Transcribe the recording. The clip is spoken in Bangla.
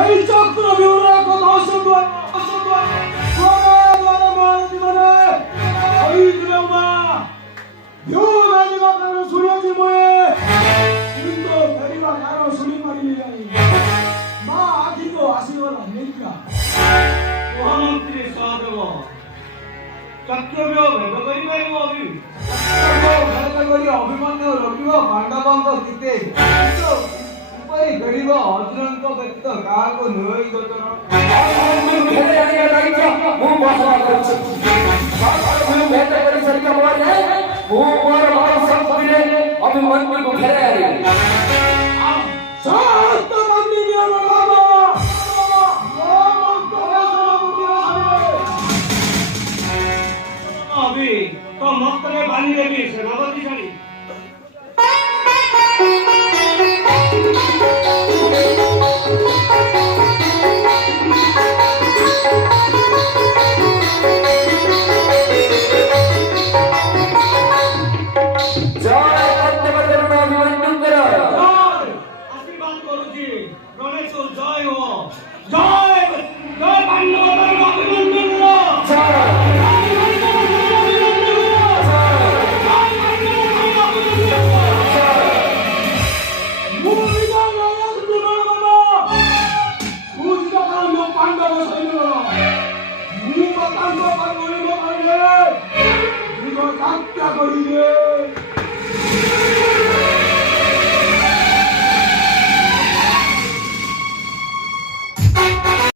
এই চক্র বিউরা কথা অসম্ভব অসম্ভব ওই দিলমা বিউরা দিবা কারণ শুনেছি ময়ে কিন্তু গরিবা কারণ শুনি মারিনি জানি মা আখি তো আসিবলা নেইকা মহামন্ত্রী সহদেব চক্রব্যূহ ভেদ করিପାରିବ ଅଭି ଅଭିମନ୍ୟୁ ରଖିବ ପାଣ୍ଡବଙ୍କ ଗୀତେ କିପରି ଗରିବ ଅର୍ଜୁନଙ୍କ ବ୍ୟତୀତ କାହାକୁ ନୁହେଇ ଦୋଚନ ଘେରେ ଆଣିବା ଦାୟିତ୍ୱ ମୁଁ ବହନ କରୁଛି। ଭେଟ କରି ସାରିବା ପରେ ମୁଁ ମୋର ବଳ ଶକ୍ତିରେ ଅଭିମନ୍ୟୁକୁ ଘେରେ ଆଣିବି। ସମସ୍ତ ମନ୍ତ୍ରୀ ନିୟମ ଲାଭ ଅଭି ତ ମସ୍ତରେ ବାନ୍ଧି ଦେବି ସେନାପତି ଛାଡ଼ି আশীর্বাদ କରୁଛି ରମେଶ ଜୟ ହୋ ଜୟ ଜୟ ପାଣ୍ଡବଙ୍କର ଅଭିମନ୍ୟୁଙ୍କର ପାଣ୍ଡବ ସୈନ୍ୟ ମୁଁ ତାଙ୍କ ପାଣ୍ଡବ କରିବେ ହତ୍ୟା କରିବେ